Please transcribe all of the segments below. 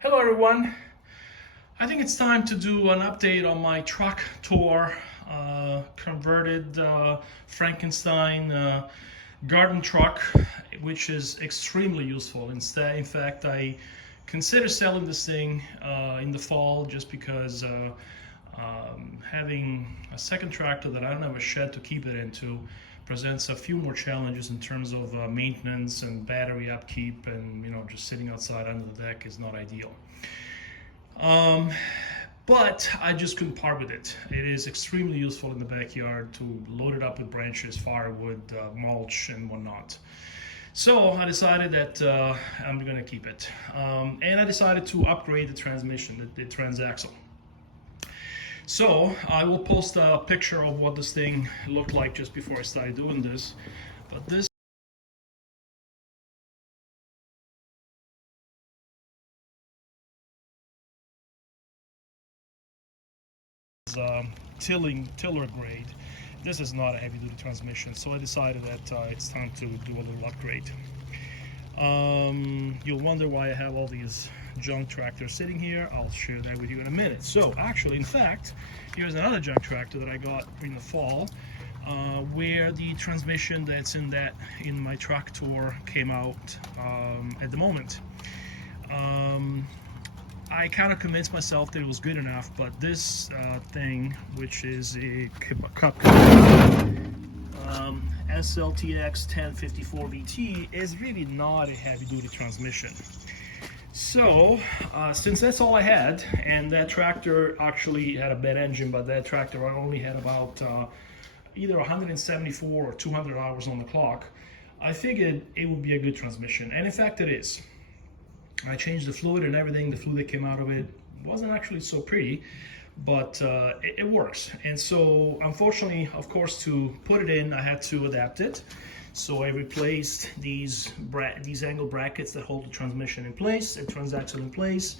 Hello everyone. I think it's time to do an update on my Truck-Tor converted Frankenstein garden truck, which is extremely useful. In fact, I consider selling this thing in the fall just because having a second tractor that I don't have a shed to keep it into presents a few more challenges in terms of maintenance and battery upkeep, and just sitting outside under the deck is not ideal. But I just couldn't part with it. It is extremely useful in the backyard to load it up with branches, firewood, mulch, and whatnot. So I decided that I'm going to keep it. And I decided to upgrade the transmission, the Transaxle. So I will post a picture of what this thing looked like just before I started doing this. But this is tiller grade. This is not a heavy duty transmission, so I decided that it's time to do a little upgrade. You'll wonder why I have all these junk tractors sitting here. I'll share that with you in a minute. So actually, in fact, here's another junk tractor that I got in the fall, where the transmission that's in my Truck-Tor came out at the moment. I kind of convinced myself that it was good enough, but this thing, which is a cup SLTX 1054 VT, is really not a heavy-duty transmission. So, since that's all I had, and that tractor actually had a bad engine, but that tractor only had about either 174 or 200 hours on the clock, I figured it would be a good transmission, and in fact it is. I changed the fluid and everything. The fluid that came out of it wasn't actually so pretty, but it works. And so, unfortunately, of course, to put it in, I had to adapt it. So I replaced these angle brackets that hold the transmission in place, the transaxle in place.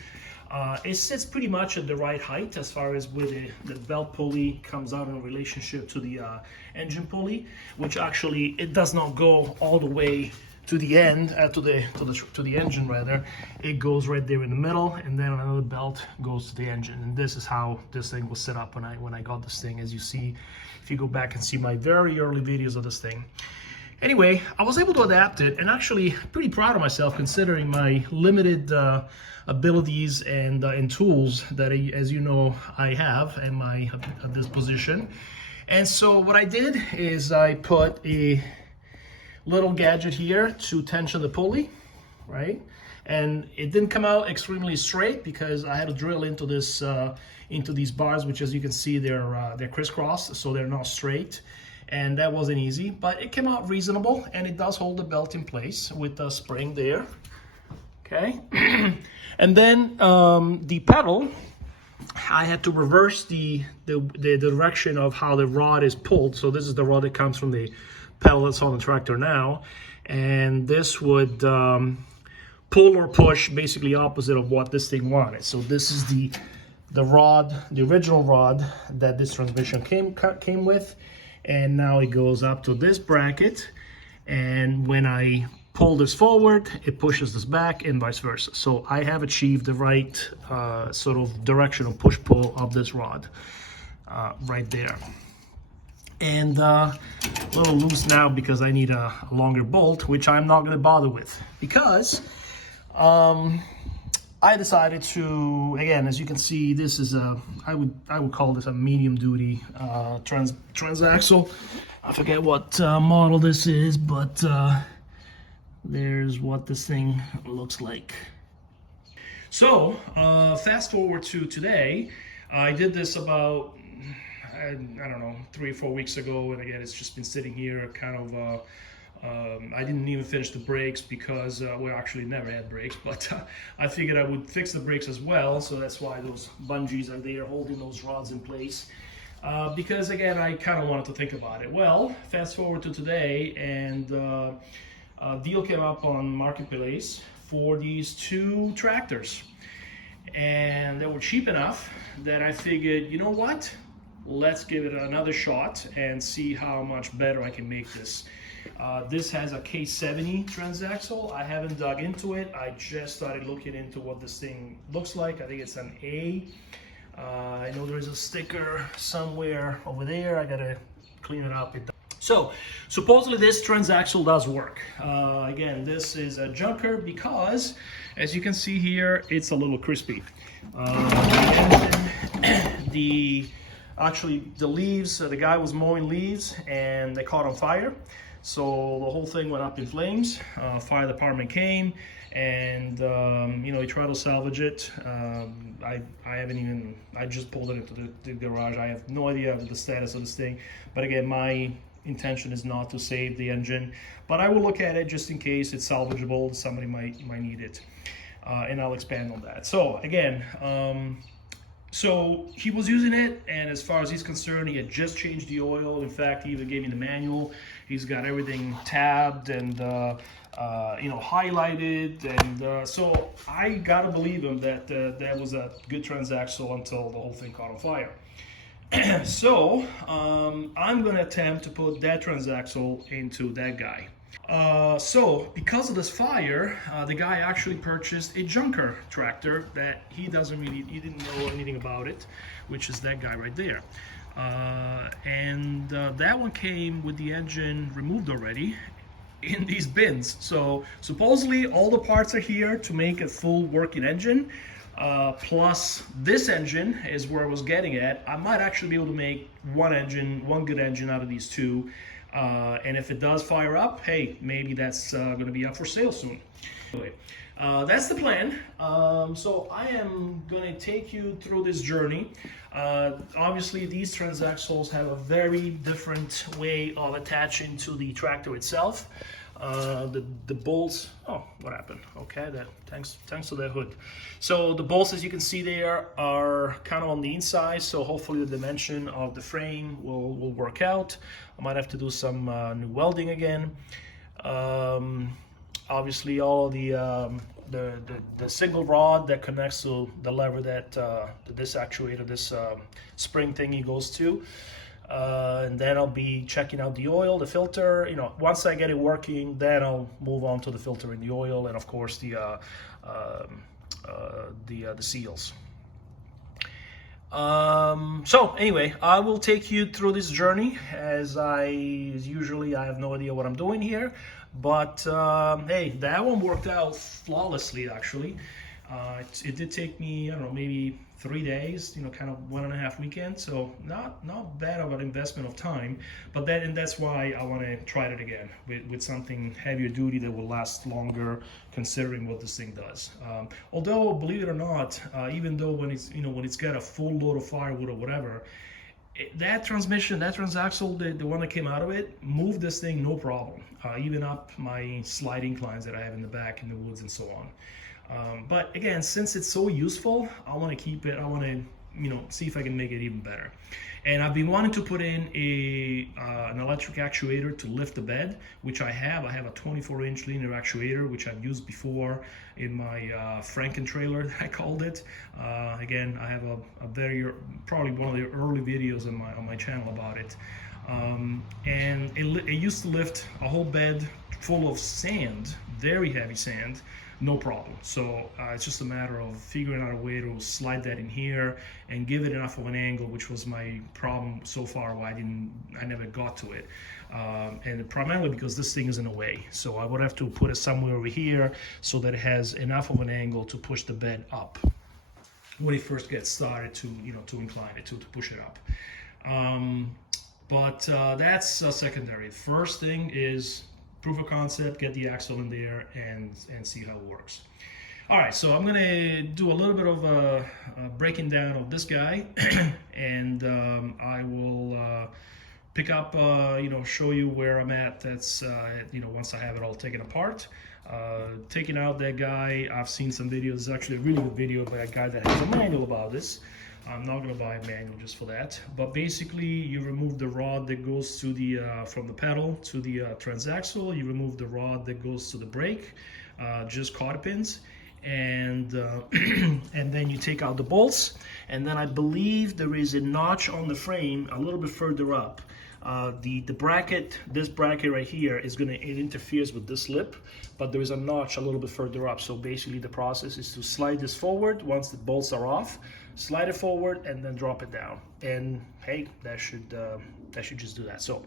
It sits pretty much at the right height as far as where the belt pulley comes out in relationship to the engine pulley, which actually it does not go all the way to the end, to the engine rather. It goes right there in the middle, and then another belt goes to the engine. And this is how this thing was set up when I got this thing, as you see if you go back and see my very early videos of this thing. Anyway, I was able to adapt it, and actually pretty proud of myself considering my limited abilities and tools that, as you know, I have in my disposition. And so what I did is I put a little gadget here to tension the pulley, right? And it didn't come out extremely straight because I had to drill into this into these bars, which, as you can see, they're crisscrossed, so they're not straight. And that wasn't easy, but it came out reasonable, and it does hold the belt in place with the spring there. Okay, and then the pedal, I had to reverse the direction of how the rod is pulled. So this is the rod that comes from the pedal that's on the tractor now, and this would pull or push basically opposite of what this thing wanted. So this is the rod, the original rod that this transmission came with, and now it goes up to this bracket, and when I pull this forward, it pushes this back, and vice versa. So I have achieved the right sort of directional push-pull of this rod right there. And a little loose now because I need a longer bolt, which I'm not going to bother with, because I decided to, again, as you can see, this is I would call this a medium duty transaxle. I forget what model this is, but there's what this thing looks like. So fast forward to today. I did this about I don't know, 3 or 4 weeks ago, and again, it's just been sitting here kind of I didn't even finish the brakes because we actually never had brakes, but I figured I would fix the brakes as well, so that's why those bungees are there holding those rods in place, because again, I kind of wanted to think about it. Well, fast forward to today, and a deal came up on Marketplace for these 2 tractors, and they were cheap enough that I figured, you know what, let's give it another shot and see how much better I can make this. This has a K70 transaxle. I haven't dug into it. I just started looking into what this thing looks like. I think it's an A. I know there is a sticker somewhere over there. I gotta clean it up. So supposedly this transaxle does work. Again, this is a junker because, as you can see here, it's a little crispy. Actually the leaves, the guy was mowing leaves and they caught on fire. So the whole thing went up in flames. Fire department came and you know, he tried to salvage it. I just pulled it into the garage. I have no idea of the status of this thing. But again, my intention is not to save the engine, but I will look at it just in case it's salvageable. Somebody might need it, and I'll expand on that. So again, so he was using it, and as far as he's concerned, he had just changed the oil. In fact, he even gave me the manual. He's got everything tabbed and you know, highlighted, and so I gotta believe him that that was a good transaxle until the whole thing caught on fire. So I'm gonna attempt to put that transaxle into that guy. So because of this fire, the guy actually purchased a junker tractor that he didn't know anything about it, which is that guy right there. And that one came with the engine removed already in these bins. So supposedly all the parts are here to make a full working engine. Plus this engine is where I was getting at. I might actually be able to make one good engine out of these two. And if it does fire up, hey, maybe that's going to be up for sale soon. Anyway, that's the plan. So I am going to take you through this journey. Obviously, these transaxles have a very different way of attaching to the tractor itself. The bolts, oh, what happened? Okay, thanks to that hood. So the bolts, as you can see there, are kind of on the inside, so hopefully the dimension of the frame will work out. I might have to do some new welding again. Obviously all the single rod that connects to the lever that this actuator, this spring thingy goes to. And then I'll be checking out the oil, the filter. You know, once I get it working, then I'll move on to the filter and the oil, and of course the seals. So anyway, I will take you through this journey as usually. I have no idea what I'm doing here, but hey, that one worked out flawlessly actually. It did take me, I don't know, maybe 3 days, you know, kind of 1.5 weekends, so not bad of an investment of time. But that's why I want to try it again with something heavier duty that will last longer, considering what this thing does. Although, believe it or not, even though when it's got a full load of firewood or whatever, that transmission, that transaxle, the one that came out of it, moved this thing no problem, even up my slight inclines that I have in the back in the woods and so on. But again, since it's so useful, I want to keep it. I want to, you know, see if I can make it even better. And I've been wanting to put in an electric actuator to lift the bed, which I have. I have a 24-inch linear actuator, which I've used before in my Franken trailer, I called it. Again, I have probably one of the early videos on my channel about it. And it used to lift a whole bed full of sand, very heavy sand, no problem. So it's just a matter of figuring out a way to slide that in here and give it enough of an angle, which was my problem so far, why I never got to it. And primarily because this thing is in the way. So I would have to put it somewhere over here so that it has enough of an angle to push the bed up when it first gets started, to incline it, to push it up. But that's secondary. First thing is proof of concept, get the axle in there and see how it works. All right, so I'm gonna do a little bit of a breaking down of this guy, and I will pick up, show you where I'm at. That's once I have it all taken apart. Taking out that guy, I've seen some videos. It's actually a really good video by a guy that has a manual about this. I'm not going to buy a manual just for that. But basically, you remove the rod that goes to the from the pedal to the transaxle. You remove the rod that goes to the brake, just cotter pins, and and then you take out the bolts. And then I believe there is a notch on the frame a little bit further up The bracket, this bracket right here is gonna, it interferes with this lip, but there is a notch a little bit further up. So basically the process is to slide this forward once the bolts are off, slide it forward and then drop it down. And hey, that should just do that. So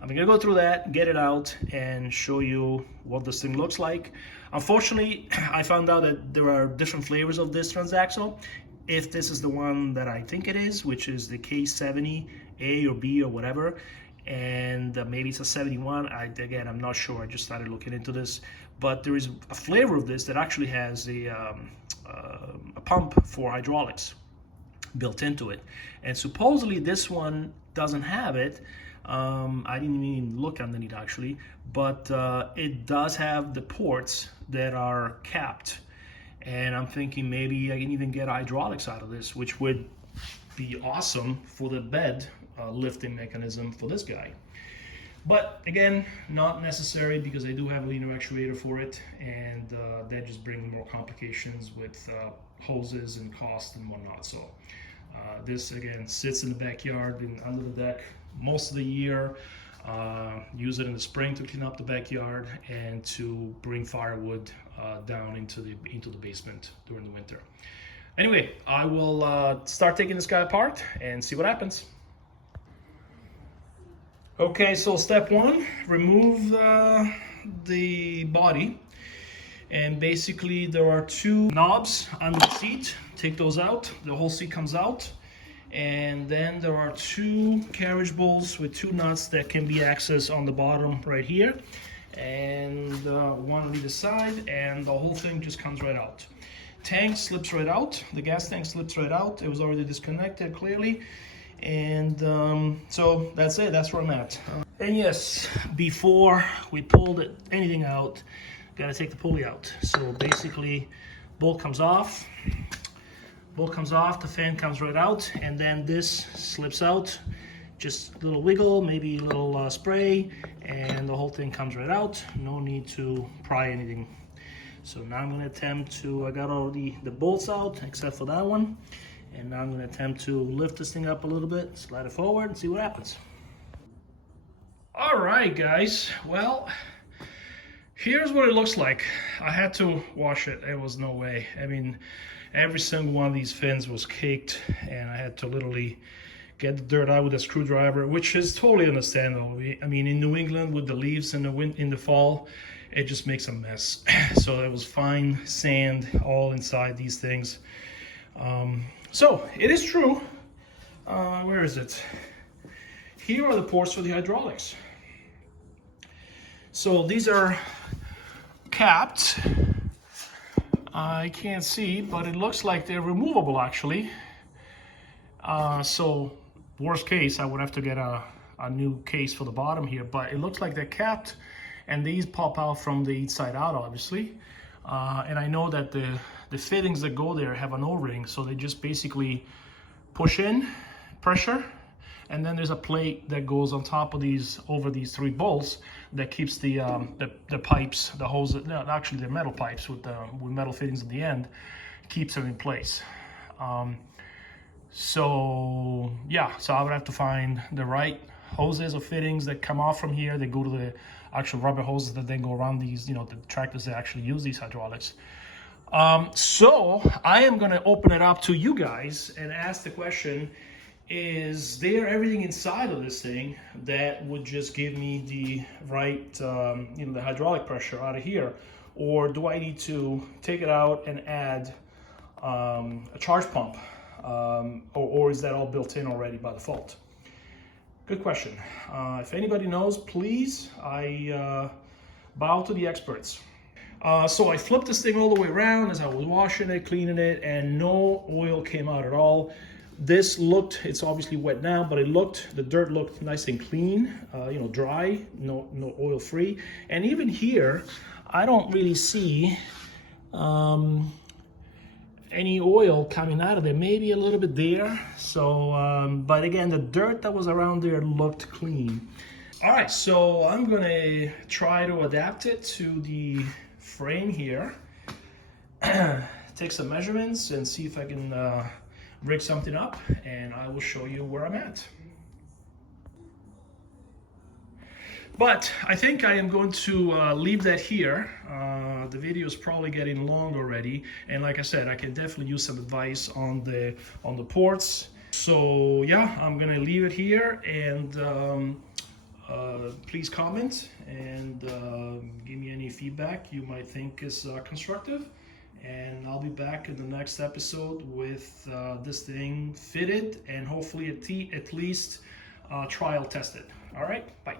I'm gonna go through that, get it out and show you what this thing looks like. Unfortunately, I found out that there are different flavors of this Transaxle. If this is the one that I think it is, which is the K70 A or B or whatever, and maybe it's a 71, again, I'm not sure, I just started looking into this, but there is a flavor of this that actually has a pump for hydraulics built into it, and supposedly this one doesn't have it. I didn't even look underneath actually, but it does have the ports that are capped. And I'm thinking maybe I can even get hydraulics out of this, which would be awesome for the bed lifting mechanism for this guy. But again, not necessary because I do have a linear actuator for it, and that just brings more complications with hoses and cost and whatnot. So this again sits in the backyard and under the deck most of the year. Use it in the spring to clean up the backyard and to bring firewood down into the basement during the winter. Anyway, I will start taking this guy apart and see what happens. Okay, so step one, remove the body, and basically there are two knobs under the seat. Take those out, the whole seat comes out. And then there are two carriage bolts with two nuts that can be accessed on the bottom right here, and one on either side, and the whole thing just comes right out. Tank slips right out, the gas tank slips right out. It was already disconnected clearly, and so that's it, that's where I'm at. And yes, before we pulled anything out, gotta take the pulley out. So basically, bolt comes off, the fan comes right out, and then this slips out. Just a little wiggle, maybe a little spray, and the whole thing comes right out. No need to pry anything. So now I'm gonna attempt to, I got all the bolts out, except for that one. And now I'm gonna attempt to lift this thing up a little bit, slide it forward, and see what happens. All right, guys, well, here's what it looks like. I had to wash it, there was no way. I mean, every single one of these fins was caked, and I had to literally get the dirt out with a screwdriver, which is totally understandable. I mean, in New England with the leaves in the fall, it just makes a mess. So there was fine sand all inside these things. So it is true. Where is it? Here are the ports for the hydraulics. So these are capped. I can't see, but it looks like they're removable actually. So worst case, I would have to get a new case for the bottom here, but it looks like they're capped, and these pop out from the inside out obviously. And I know that the fittings that go there have an O-ring, so they just basically push in, pressure, and then there's a plate that goes on top of these, over these three bolts, that keeps the pipes, the hoses, no, actually they're metal pipes with metal fittings at the end, keeps it in place. So yeah, so I would have to find the right hoses or fittings that come off from here. They go to the actual rubber hoses that then go around these, you know, the tractors that actually use these hydraulics. So I am gonna open it up to you guys and ask the question, is there everything inside of this thing that would just give me the right, you know, the hydraulic pressure out of here? Or do I need to take it out and add a charge pump? Or is that all built in already by default? Good question. If anybody knows, please, I bow to the experts. So I flipped this thing all the way around as I was washing it, cleaning it, and no oil came out at all. This looked, it's obviously wet now, but the dirt looked nice and clean, you know, dry, no oil free. And even here, I don't really see any oil coming out of there, maybe a little bit there. So, but again, the dirt that was around there looked clean. All right, so I'm gonna try to adapt it to the frame here. Take some measurements and see if I can rig something up, and I will show you where I'm at. But I think I am going to leave that here. The video is probably getting long already, and like I said, I can definitely use some advice on the ports. So yeah, I'm gonna leave it here, and please comment and give me any feedback you might think is constructive. And I'll be back in the next episode with this thing fitted and hopefully at least trial tested. All right, bye.